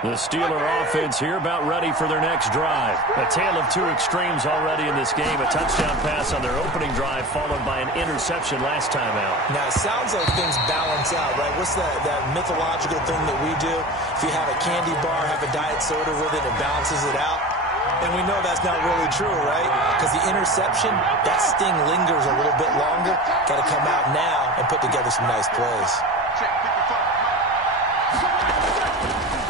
The Steeler offense here about ready for their next drive. A tale of two extremes already in this game. A touchdown pass on their opening drive followed by an interception last time out. Now, it sounds like things balance out, right? What's that mythological thing that we do? If you have a candy bar, have a diet soda with it, it balances it out. And we know that's not really true, right? Because the interception, that sting lingers a little bit longer. Got to come out now and put together some nice plays.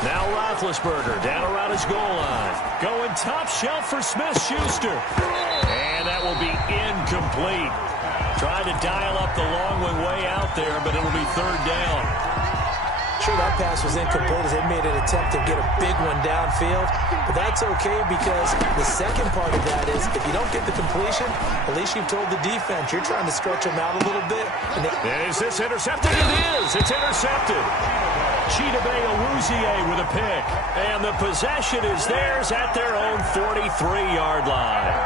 Now Roethlisberger down around his goal line. Going top shelf for Smith-Schuster. And that will be incomplete. Trying to dial up the long way out there, but it'll be third down. Sure, that pass was incomplete as they made an attempt to get a big one downfield. But that's okay because the second part of that is if you don't get the completion, at least you've told the defense you're trying to stretch them out a little bit. And is this intercepted? It is. It's intercepted. Chidobe Awuzie with a pick. And the possession is theirs at their own 43-yard line.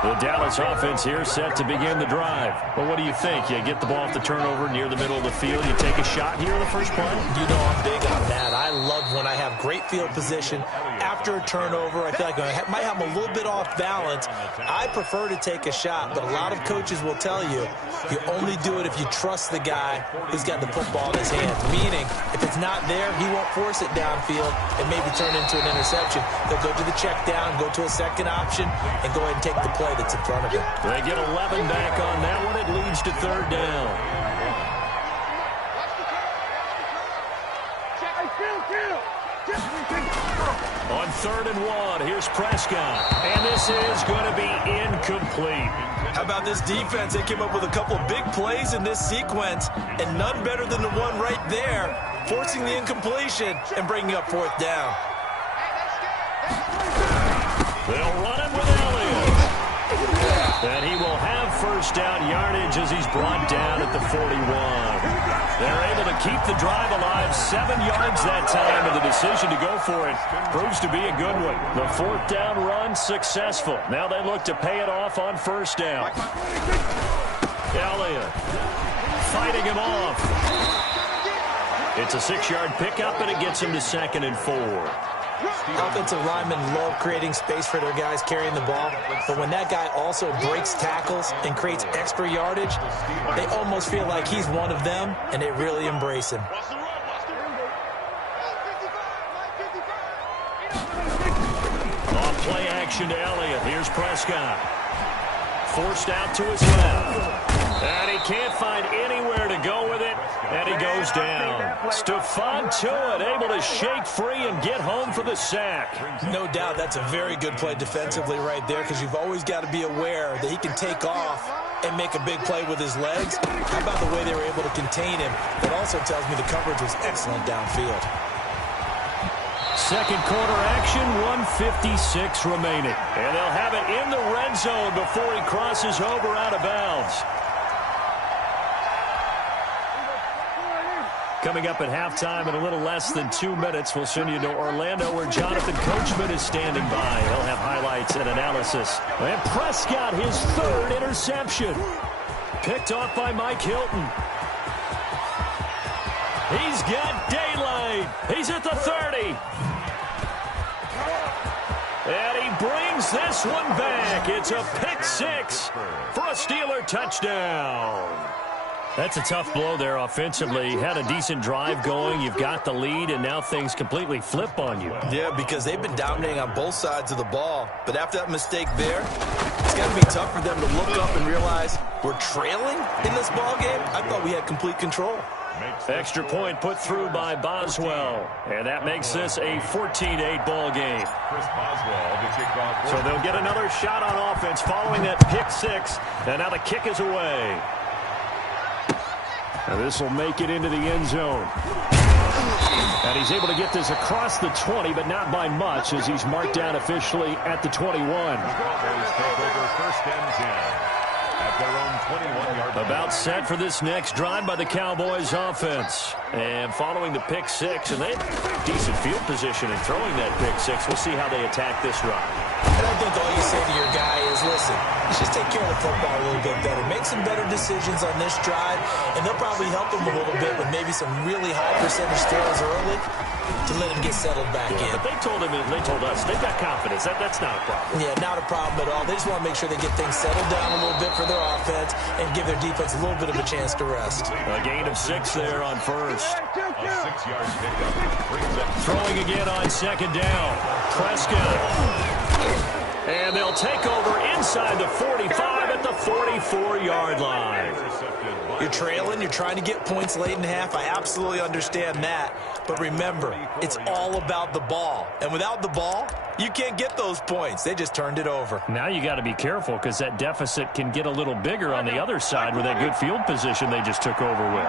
The Dallas offense here set to begin the drive. Well, what do you think? You get the ball off the turnover near the middle of the field. You take a shot here in the first play? You know I'm big on that. I love when I have great field position after a turnover. I feel like I might have a little bit off balance. I prefer to take a shot, but a lot of coaches will tell you you only do it if you trust the guy who's got the football in his hands. Meaning, if it's not there, he won't force it downfield and maybe turn into an interception. They'll go to the check down, go to a second option, and go ahead and take the play that's in front of him. They get 11 back on that one. It leads to third down. On 3rd and 1, here's Prescott. And this is going to be incomplete. How about this defense? They came up with a couple of big plays in this sequence, and none better than the one right there, forcing the incompletion and bringing up 4th down. They'll run it with Elliott. And he will have first down yardage as he's brought down at the 41. They're able to keep the drive alive, 7 yards that time, and the decision to go for it proves to be a good one. The 4th down run successful. Now they look to pay it off on first down. Elliott fighting him off. It's a 6-yard pickup, and it gets him to 2nd and 4. Offensive linemen love creating space for their guys carrying the ball, but when that guy also breaks tackles and creates extra yardage, they almost feel like he's one of them, and they really embrace him. On play action to Elliott. Here's Prescott. Forced out to his left. And he can't find anywhere to go with it, and he goes down. Stephon Tuitt able to shake free and get home for the sack. No doubt that's a very good play defensively right there because you've always got to be aware that he can take off and make a big play with his legs. How about the way they were able to contain him? That also tells me the coverage was excellent downfield. Second quarter action, 1:56 remaining. And they'll have it in the red zone before he crosses over out of bounds. Coming up at halftime in a little less than 2 minutes, we'll send you to Orlando where Jonathan Coachman is standing by. He'll have highlights and analysis. And Prescott, his 3rd interception. Picked off by Mike Hilton. He's got daylight. He's at the 30. And he brings this one back. It's a pick 6 for a Steeler touchdown. That's a tough blow there offensively. Had a decent drive going. You've got the lead, and now things completely flip on you. Yeah, because they've been dominating on both sides of the ball. But after that mistake there, it's got to be tough for them to look up and realize we're trailing in this ball game. I thought we had complete control. Extra point put through by Boswell. And that makes this a 14-8 ball game. So they'll get another shot on offense following that pick 6. And now the kick is away. Now this will make it into the end zone. And he's able to get this across the 20, but not by much as he's marked down officially at the 21. About set for this next drive by the Cowboys offense. And following the pick 6, and they have decent field position in throwing that pick 6. We'll see how they attack this drive. And I think all you say to your guy is, listen, let's just take care of the football a little bit better. Make some better decisions on this drive, and they'll probably help him a little bit with maybe some really high percentage throws early. to let him get settled back in. But they told us, they've got confidence. That's not a problem. Yeah, not a problem at all. They just want to make sure they get things settled down a little bit for their offense and give their defense a little bit of a chance to rest. A gain of 6 there on first. A 6-yard pickup. Throwing again on second down. Prescott. And they'll take over inside the 45 at the 44-yard line. You're trailing. You're trying to get points late in half. I absolutely understand that. But remember, it's all about the ball. And without the ball, you can't get those points. They just turned it over. Now you got to be careful because that deficit can get a little bigger on the other side with that good field position they just took over with.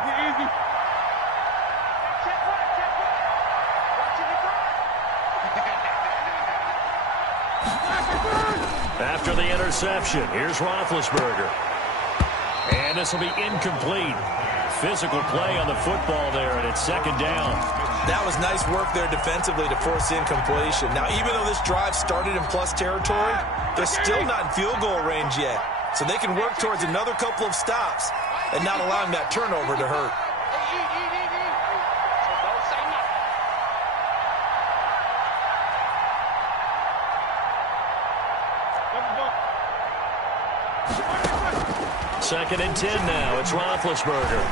After the interception, here's Roethlisberger. And this will be incomplete. Physical play on the football there, and it's second down. That was nice work there defensively to force incompletion. Now, even though this drive started in plus territory, they're still not in field goal range yet. So they can work towards another couple of stops and not allowing that turnover to hurt. Second and 10 now. It's Roethlisberger.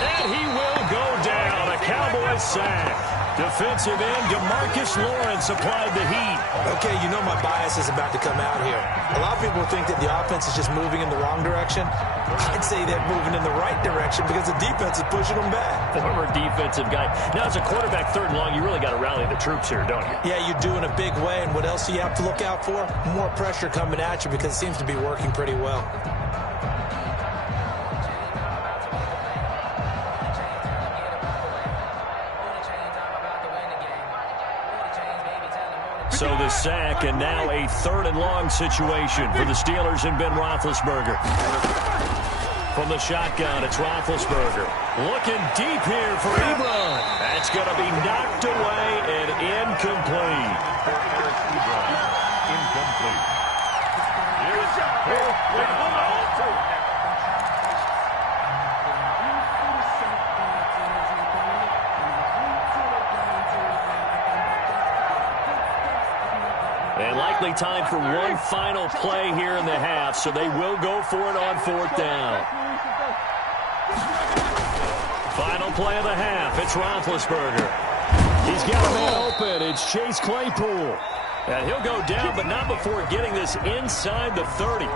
And he will go down. A Cowboys sack. Defensive end DeMarcus Lawrence applied the heat. Okay, you know my bias is about to come out here. A lot of people think that the offense is just moving in the wrong direction. I'd say they're moving in the right direction because the defense is pushing them back. Former defensive guy. Now, as a quarterback, third and long, you really got to rally the troops here, don't you? Yeah, you do in a big way. And what else do you have to look out for? More pressure coming at you because it seems to be working pretty well. So the sack, and now a third and long situation for the Steelers and Ben Roethlisberger. From the shotgun, it's Roethlisberger. Looking deep here for Ebron. That's going to be knocked away and incomplete. And likely time for one final play here in the half, so they will go for it on fourth down. Final play of the half, it's Roethlisberger. He's got a man open, it's Chase Claypool. And he'll go down, but not before getting this inside the 30.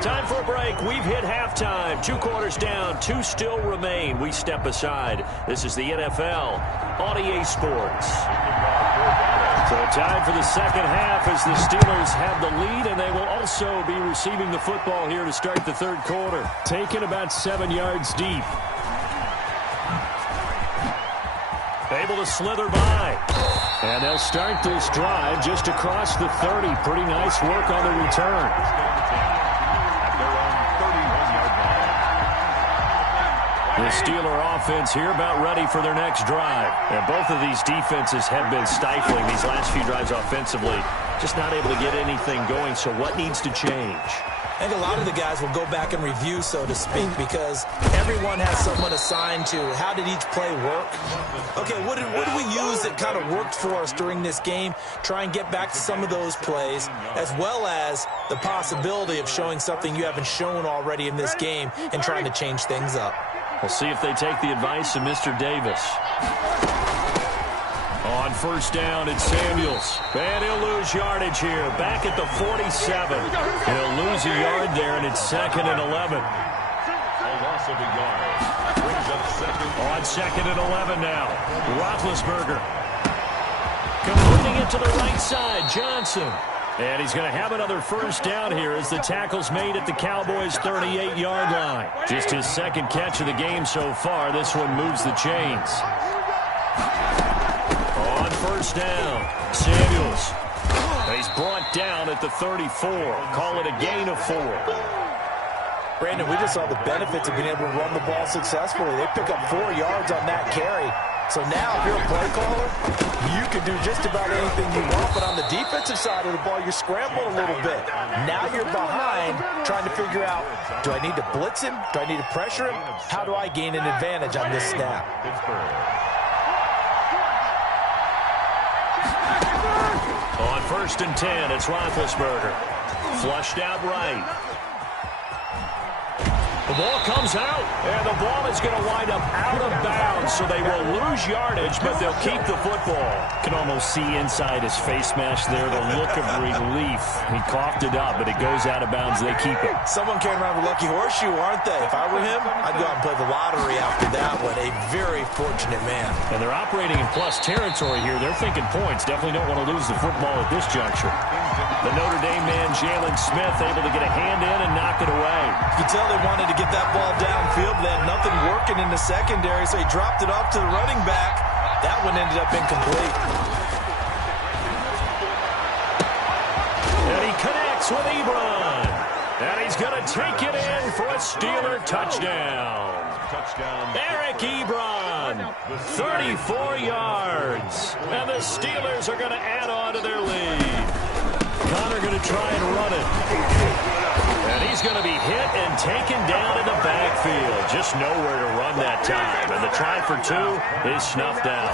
Time for a break. We've hit halftime. 2 quarters down, 2 still remain. We step aside. This is the NFL on EA Sports. So time for the second half as the Steelers have the lead, and they will also be receiving the football here to start the third quarter. Taken about 7 yards deep. Able to slither by. And they'll start this drive just across the 30. Pretty nice work on the return. The Steeler offense here about ready for their next drive. And both of these defenses have been stifling these last few drives offensively. Just not able to get anything going, so what needs to change? I think a lot of the guys will go back and review, so to speak, because everyone has someone assigned to how did each play work. Okay, what did we use that kind of worked for us during this game? Try and get back to some of those plays, as well as the possibility of showing something you haven't shown already in this game and trying to change things up. We'll see if they take the advice of Mr. Davis. On first down, it's Samuels. And he'll lose yardage here. Back at the 47. He'll lose a yard there, and it's second and 11. On second and 11 now. Roethlisberger. Completing it to the right side. Johnson. And he's going to have another first down here as the tackle's made at the Cowboys' 38-yard line. Just his second catch of the game so far. This one moves the chains. On first down, Samuels. He's brought down at the 34. Call it a gain of 4. Brandon, we just saw the benefits of being able to run the ball successfully. They pick up 4 yards on that carry. So now, if you're a play caller, you can do just about anything you want. But on the defensive side of the ball, you're scrambling a little bit. Now you're behind, trying to figure out, do I need to blitz him? Do I need to pressure him? How do I gain an advantage on this snap? 1st and 10. It's Roethlisberger. Flushed out right. The ball comes out, and the ball is going to wind up out of bounds, so they will lose yardage, but they'll keep the football. Can almost see inside his face mask there the look of relief. He coughed it up, but it goes out of bounds. They keep it. Someone carrying around a lucky horseshoe, aren't they? If I were him, I'd go out and play the lottery after that one. A very fortunate man. And they're operating in plus territory here. They're thinking points. Definitely don't want to lose the football at this juncture. The Notre Dame man, Jalen Smith, able to get a hand in and knock it away. You can tell they wanted to get that ball downfield. They had nothing working in the secondary, so he dropped it off to the running back. That one ended up incomplete. And he connects with Ebron. And he's going to take it in for a Steeler touchdown. Eric Ebron, 34 yards. And the Steelers are going to add on to their lead. Connor going to try and run it. And he's going to be hit and taken down in the backfield. Just nowhere to run that time. And the try for 2 is snuffed out.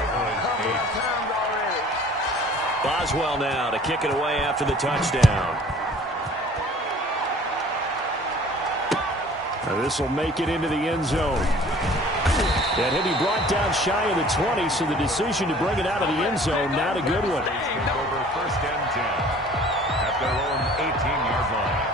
Boswell now to kick it away after the touchdown. This will make it into the end zone. And he'll be brought down shy of the 20, so the decision to bring it out of the end zone, not a good one. Over 1st and 10 at their own 18-yard line.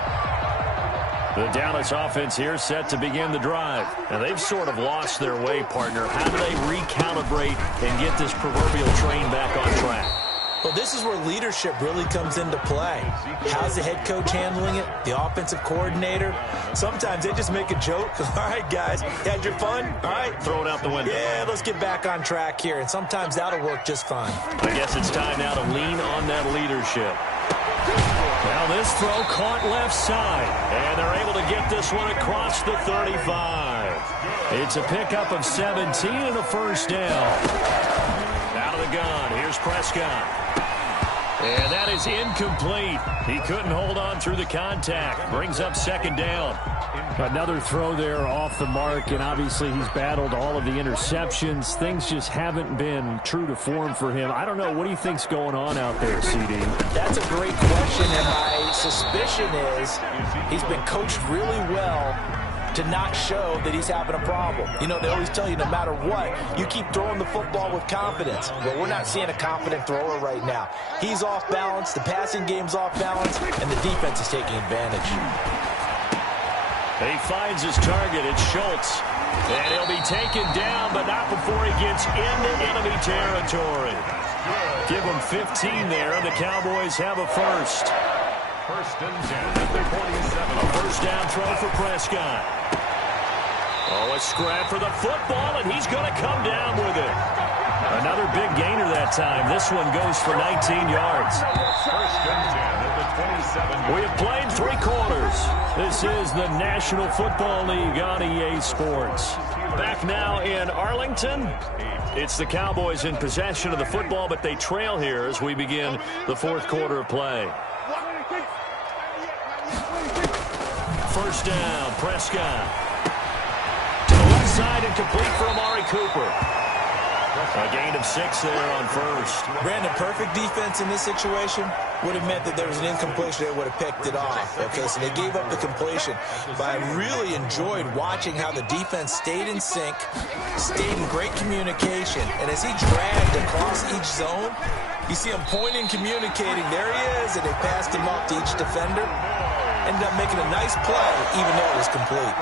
The Dallas offense here set to begin the drive. And they've sort of lost their way, partner. How do they recalibrate and get this proverbial train back on track? Well, this is where leadership really comes into play. How's the head coach handling it? The offensive coordinator? Sometimes they just make a joke. All right, guys, had your fun? All right. Throw it out the window. Yeah, let's get back on track here. And sometimes that'll work just fine. I guess it's time now to lean on that leadership. Now this throw caught left side. And they're able to get this one across the 35. It's a pickup of 17 and a 1st down. Out of the gun. Here's Prescott. And that is incomplete. He couldn't hold on through the contact. Brings up 2nd down. Another throw there off the mark, and obviously he's battled all of the interceptions. Things just haven't been true to form for him. I don't know. What do you think's going on out there, CD? That's a great question, and my suspicion is he's been coached really well to not show that he's having a problem. You know, they always tell you no matter what, you keep throwing the football with confidence. Well, we're not seeing a confident thrower right now. He's off balance, the passing game's off balance, and the defense is taking advantage. He finds his target. It's Schultz. And he'll be taken down, but not before he gets into enemy territory. Give him 15 there, and the Cowboys have a 1st. 1st and 10 at their 47. A 1st down throw for Prescott. Oh, a scrap for the football, and he's going to come down with it. Another big gainer that time. This one goes for 19 yards. 1st and 10 at the 27. We have played 3 quarters. This is the National Football League on EA Sports. Back now in Arlington. It's the Cowboys in possession of the football, but they trail here as we begin the 4th quarter of play. 1st down, Prescott. To the left side and complete for Amari Cooper. A gain of 6 there on 1st. Brandon, perfect defense in this situation would have meant that there was an incompletion. They would have picked it off. Okay, so they gave up the completion. But I really enjoyed watching how the defense stayed in sync, stayed in great communication. And as he dragged across each zone, you see him pointing, communicating. There he is, and they passed him up to each defender. Ended up making a nice play, even though it was complete.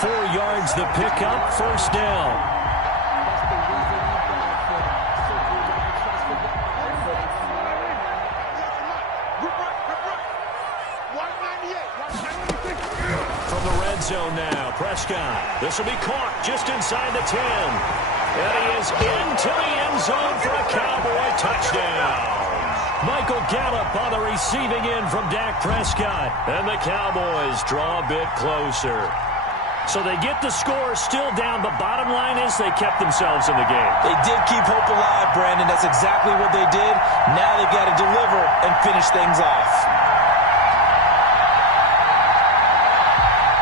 4 yards the pickup, 1st down. From the red zone now, Prescott. This will be caught just inside the 10. And he is into the end zone for a Cowboy touchdown. Michael Gallup on the receiving end from Dak Prescott. And the Cowboys draw a bit closer. So they get the score still down. The bottom line is they kept themselves in the game. They did keep hope alive, Brandon. That's exactly what they did. Now they've got to deliver and finish things off.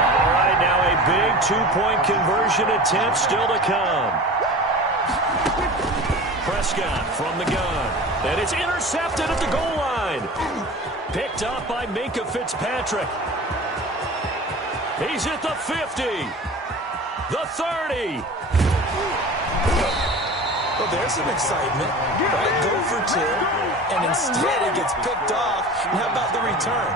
All right, now a big two-point conversion attempt still to come. Prescott from the gun. And it's intercepted at the goal line. Picked up by Minkah Fitzpatrick. He's at the 50. The 30. Well, there's some excitement. Right? Go for two. And instead it gets picked off. And how about the return?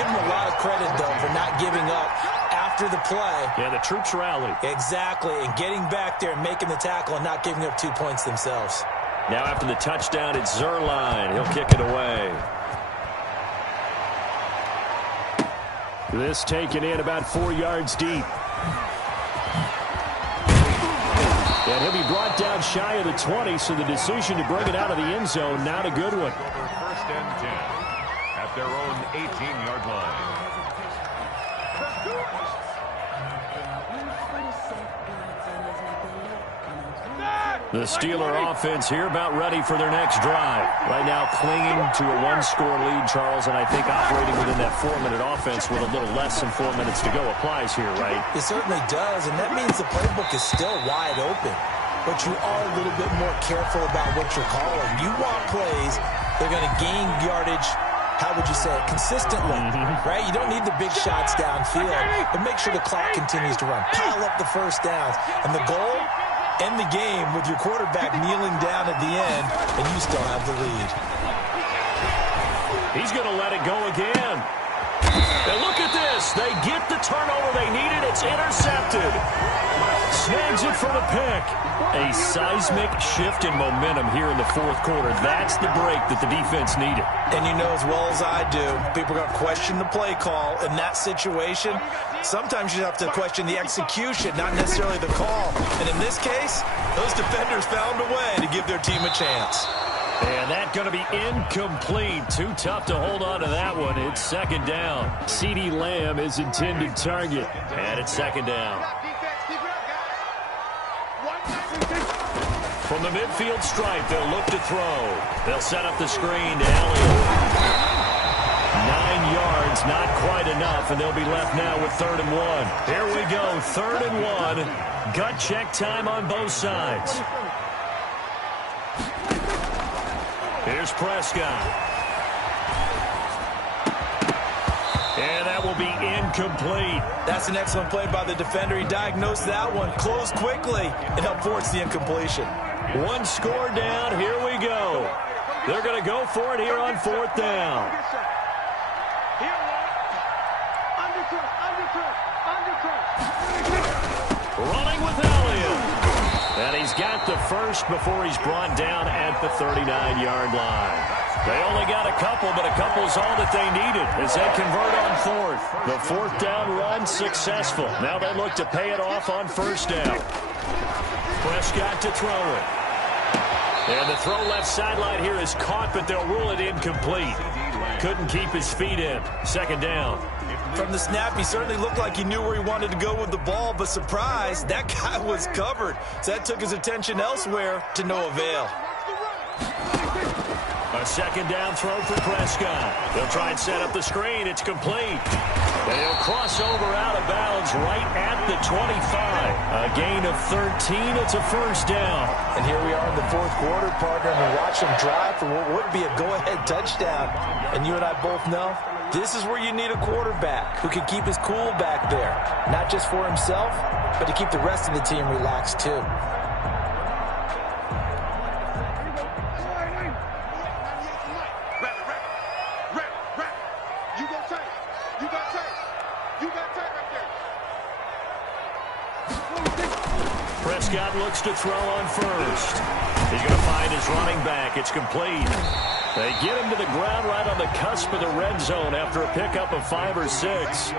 Give him a lot of credit, though, for not giving up after the play. Yeah, the troops rallied. Exactly. And getting back there and making the tackle and not giving up 2 points themselves. Now after the touchdown, it's Zuerlein. He'll kick it away. This taken in about 4 yards deep. And he'll be brought down shy of the 20, so the decision to bring it out of the end zone, not a good one. First and 10 at their own 18-yard line. The Steeler offense here about ready for their next drive. Right now clinging to a one-score lead, Charles, and I think operating within that 4-minute offense with a little less than 4 minutes to go applies here, right? It certainly does, and that means the playbook is still wide open. But you are a little bit more careful about what you're calling. You want plays, they're going to gain yardage, how would you say it, consistently, right? You don't need the big shots downfield, but make sure the clock continues to run. Pile up the first downs, and the goal, end the game with your quarterback kneeling down at the end, and you still have the lead. He's going to let it go again. And look at this. They get the turnover they needed. It's intercepted. Snags it for the pick. A seismic shift in momentum here in the fourth quarter. That's the break that the defense needed. And you know as well as I do, people are going to question the play call in that situation. Sometimes you have to question the execution, not necessarily the call. And in this case, those defenders found a way to give their team a chance. And that's going to be incomplete. Too tough to hold on to that one. It's second down. CeeDee Lamb is intended target. And it's second down. From the midfield stripe, they'll look to throw. They'll set up the screen to Elliott. 9 yards, not quite enough, and they'll be left now with 3rd and 1. Here we go, 3rd and 1. Gut check time on both sides. Here's Prescott. And that will be incomplete. That's an excellent play by the defender. He diagnosed that one, closed quickly, and helped force the incompletion. One score down. Here we go. They're going to go for it here on 4th down. Running with Elliott. And he's got the first before he's brought down at the 39-yard line. They only got a couple, but a couple's all that they needed as they convert on 4th. The 4th down run successful. Now they look to pay it off on 1st down. Prescott to throw it. And the throw left sideline here is caught, but they'll rule it incomplete. Couldn't keep his feet in. 2nd down. From the snap, he certainly looked like he knew where he wanted to go with the ball, but surprise, that guy was covered. So that took his attention elsewhere to no avail. A 2nd down throw for Prescott. They'll try and set up the screen. It's complete. And he'll cross over out of bounds right at the 25. A gain of 13. It's a 1st down. And here we are in the 4th quarter, partner, and we watch him drive for what would be a go-ahead touchdown. And you and I both know this is where you need a quarterback who can keep his cool back there. Not just for himself, but to keep the rest of the team relaxed too. Prescott looks to throw on 1st. He's going to find his running back. It's complete. They get him to the ground right on the cusp of the red zone after a pickup of 5 or 6. A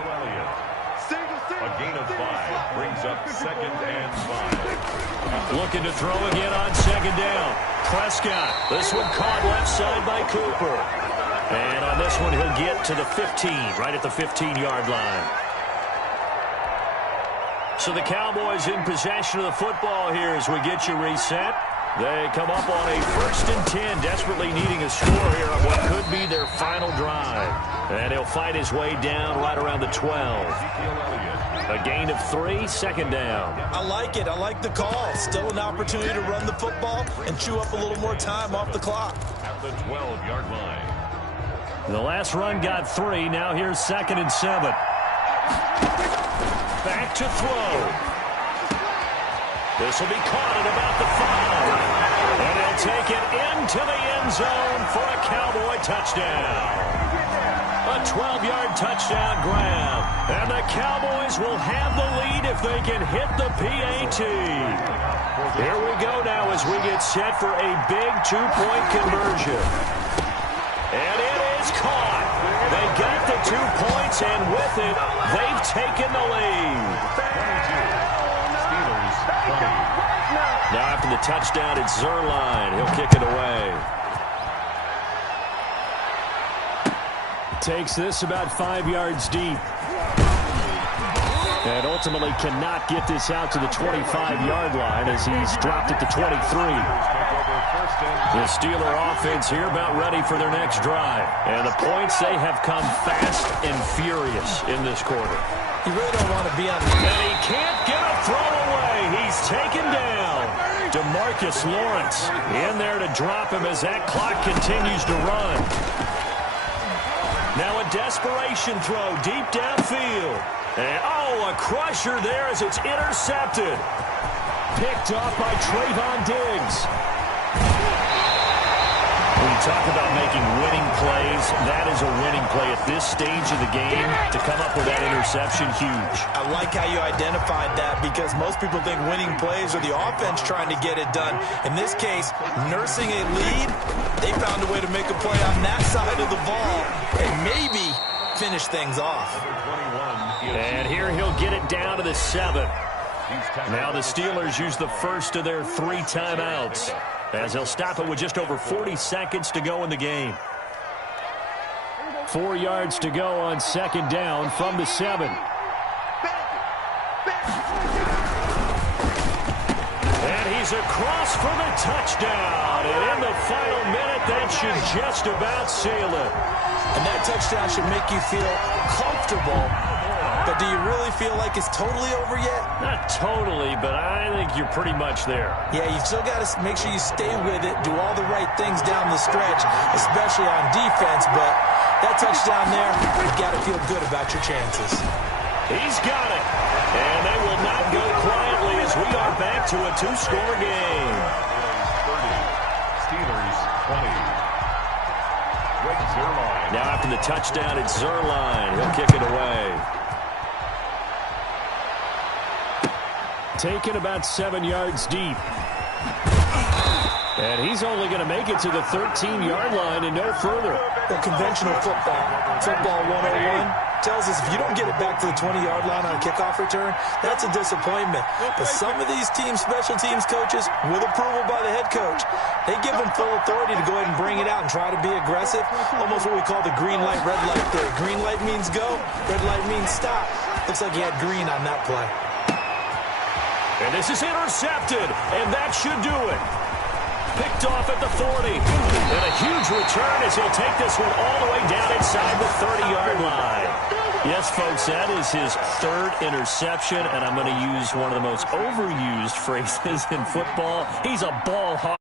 gain of 5 brings up 2nd and 5. Looking to throw again on 2nd down. Prescott. This one caught left side by Cooper. And on this one, he'll get to the 15, right at the 15-yard line. So the Cowboys in possession of the football here as we get you reset. They come up on a 1st and 10, desperately needing a score here on what could be their final drive. And he'll fight his way down right around the 12. A gain of 3, 2nd down. I like it. I like the call. Still an opportunity to run the football and chew up a little more time off the clock. At the 12-yard line. The last run got 3. Now here's 2nd and 7. Back to throw. This will be caught at about the 5. And he'll take it into the end zone for a Cowboy touchdown. A 12-yard touchdown grab. And the Cowboys will have the lead if they can hit the PAT. Here we go now as we get set for a big 2-point conversion. And it is caught. They got the 2 points, and with it, they've taken the lead. Now after the touchdown, it's Zuerlein. He'll kick it away. Takes this about 5 yards deep. And ultimately cannot get this out to the 25-yard line as he's dropped it to 23. The Steeler offense here about ready for their next drive. And the points, they have come fast and furious in this quarter. You really don't want to be on the... And he can't get a throw away. He's taken down. DeMarcus Lawrence in there to drop him as that clock continues to run. Now a desperation throw deep downfield. And, a crusher there as it's intercepted. Picked off by Trayvon Diggs. When you talk about making winning plays, that is a winning play at this stage of the game. To come up with that interception, huge. I like how you identified that because most people think winning plays are the offense trying to get it done. In this case, nursing a lead, they found a way to make a play on that side of the ball and maybe finish things off. And here he'll get it down to the 7. Now the Steelers use the first of their 3 timeouts, as they'll stop it with just over 40 seconds to go in the game. 4 yards to go on 2nd down from the 7. And he's across for the touchdown. And in the final minute, that should just about seal it. And that touchdown should make you feel comfortable. But do you really feel like it's totally over yet? Not totally, but I think you're pretty much there. Yeah, you still got to make sure you stay with it, do all the right things down the stretch, especially on defense. But that touchdown there, you've got to feel good about your chances. He's got it. And they will not go quietly as we are back to a 2-score game. 30, Steelers 20. Now after the touchdown, it's Zuerlein. He'll kick it away. Taken about 7 yards deep. And he's only going to make it to the 13-yard line and no further. Well, conventional football 101, tells us if you don't get it back to the 20-yard line on a kickoff return, that's a disappointment. But some of these special teams coaches, with approval by the head coach, they give them full authority to go ahead and bring it out and try to be aggressive. Almost what we call the green light, red light theory. Green light means go, red light means stop. Looks like he had green on that play. And this is intercepted, and that should do it. Picked off at the 40. And a huge return as he'll take this one all the way down inside the 30-yard line. Yes, folks, that is his 3rd interception, and I'm going to use one of the most overused phrases in football. He's a ball hawk.